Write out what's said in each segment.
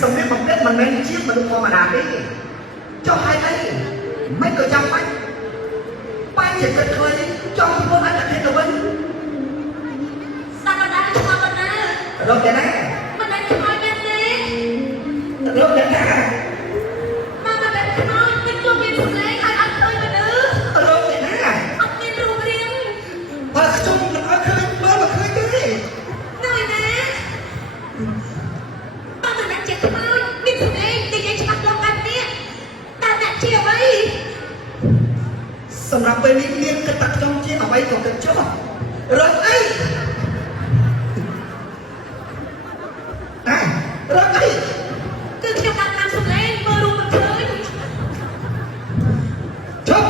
Xong biết bằng biết mình nên chiếc mà đừng có mà đạp đi cho hai đây mấy cái trong bánh bánh chỉ cần thôi trong cái món ăn là thế nào vậy sao mà đã cho mình nè rồi cái này mình đã cho mình đi rồi cái này mà mình đã cho mình cho mình xuống lấy hai ăn thôi mà nữa rồi cái này ăn nên rùa riêng mà chung mình ở khơi mới mà khơi cái nói nè mà mình đã chết thôi mình xuống đây thì vậy cho mình lòng ăn nè ta đã chia vậy សម្រាប់ពេលនេះមានគិតតែខ្ញុំជាអ្វីក៏គិតចុះរកអីរកអីគឺខ្ញុំបានតាមសំឡេងមើលរូបមិនឃើញ ចុះ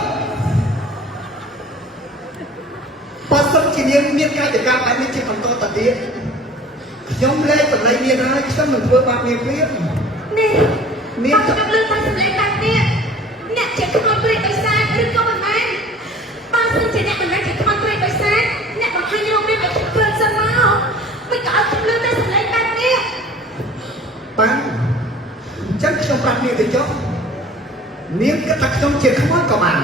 បើសិនជាមានកាយវិការបែបនេះជាបន្តទៅទៀតខ្ញុំលែងសម្លេងមានហើយខ្ញុំនឹងធ្វើបាបមានព្រៀប នេះ មាន ខ្ញុំលើកតាមសំឡេងបែបនេះអ្នកជាខ្មោចព្រាយដោយសារឬក៏មិនមែនបើសិនជាអ្នកមិនមែនជាខ្មោចព្រាយដោយសារអ្នកបង្ហាញរូបភាពឲ្យខ្ញុំឃើញសិនមកមិនក៏ឲ្យខ្ញុំលើកតាមសំឡេងបែបនេះ បានចឹងខ្ញុំប្រាប់នាងទៅចុះនាងគិតថាខ្ញុំជាខ្មោចក៏បាន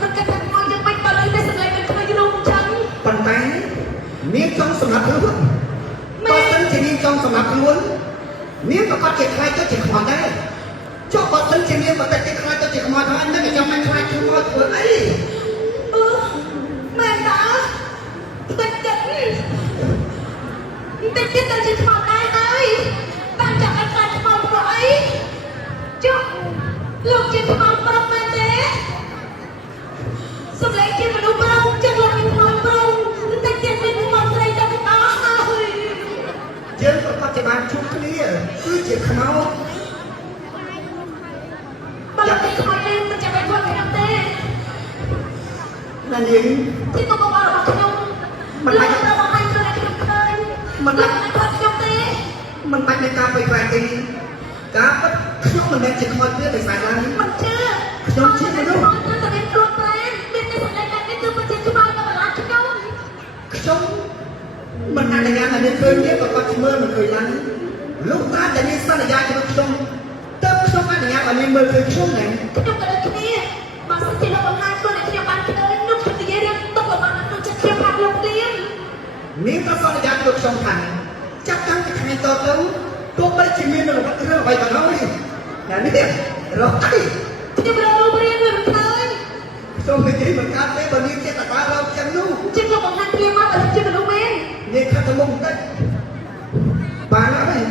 មិនគិតថាខ្មោចយ៉ាងម៉េចបើលើកតាមសំឡេងមិនឃើញរូបអញ្ចឹង ប៉ុន្តែនាងចង់សម្រាប់ខ្លួនបើសិនជានាងចង់សម្រាប់ខ្លួននាងក៏គាត់ជាខ្លាចទៅជាខ្មោចដែរចុះបើសិនជានាងបើតែជាខ្លាចទៅជាខ្មោចហើយនឹងខ្ញុំមិនខ្លាចខ្មោចធ្វើអី មែនតាតែចិត្តទៅជាខ្មោចដែរហើយបានចាប់ឲ្យខ្លាចខ្មោចព្រោះអីចុះលោកជាខ្មោចប្រុសមែនទេសំឡេងជាមនុស្សប្រុសចឹងលោកជាខ្មោចប្រុសតែចិត្តមានខ្មោចស្រីតែមិនអស់ហើយ យើងក៏គាត់ជាបានជួបគ្នាគឺជាខ្មោច បើលោកជាខ្មោចនេះមិនចាំបាច់គាត់ខ្ញុំទេ ណានាង ទីក៏បងរបស់ខ្ញុំមិនបាច់ទៅបង្ហាញខ្លួនឲ្យខ្ញុំឃើញមិនបាច់គាត់ខ្ញុំទេ មិនបាច់មានការបែកបាក់ទេការពិតខ្ញុំមិនមែនជាខ្មោចទេដោយសារឡើយ មិនជឿ ខ្ញុំជាមនុស្ស ខ្ញុំតែមានខ្លួនតែមានតែសម្លេងតែនេះគឺមិនជាខ្មោចនៅបន្លាចខ្ញុំ ខ្ញុំមិនអនុញ្ញាតឲ្យនាងឃើញទេក៏គាត់មើលមិនឃើញឡើយលោកតាតែនាងសន្យាជាមួយខ្ញុំតើខ្ញុំអនុញ្ញាតឲ្យនាងមើលឃើញខ្ញុំណា ខ្ញុំក៏ដូចគ្នាបើសិនជាលោកបង្ហាញខ្លួនឲ្យខ្ញុំបានឃើញនោះខ្ញុំនិយាយរឿងទុកលំបាកក្នុងចិត្តខ្ញុំថាលោកទៀង នាងក៏សន្យាជាមួយខ្ញុំថាចាប់តាំងពីថ្ងៃតទៅទោះបីជាមានរឿងអ្វីក៏ដោយណានេះរកអី ខ្ញុំរករូបរាងវាមិនឃើញ ខ្ញុំនិយាយមិនកើតទេបើនាងចេះតែដើររកចឹងនោះ ជាលោកបង្ហាញគ្នាមកបើជាមនុស្សមែន នាងខាត់ទៅមុខបន្តិចបានហើយ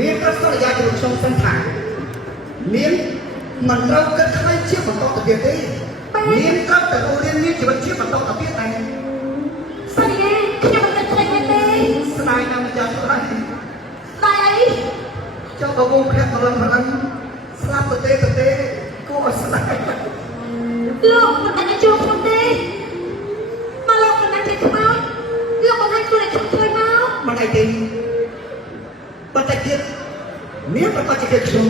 នាងក៏សន្យាជាមួយខ្ញុំសិនថានាងមិនត្រូវគិតខ្លាចជាបន្តទៅទៀតទេនាងត្រូវតែរៀនមានជីវិតជាបន្តទៅទៀតតែ សន្យាខ្ញុំមិនគិតខ្លាចមែនទេ ស្ដាយណាស់ម្យ៉ាងទៅហើយ តែអី ចុះបើវងភ័ក្រម្លឹងស្លាប់ទៅទេគួរឲ្យស្ដាយ លោកមិនអាចជួបខ្ញុំទេមកលោកមិនអាចខ្មោចលោកបង្ហាញខ្លួនឲ្យខ្ញុំឃើញមក មិនអីទេបើតែទៀតនាងប្រកាសជាខ្ញុំ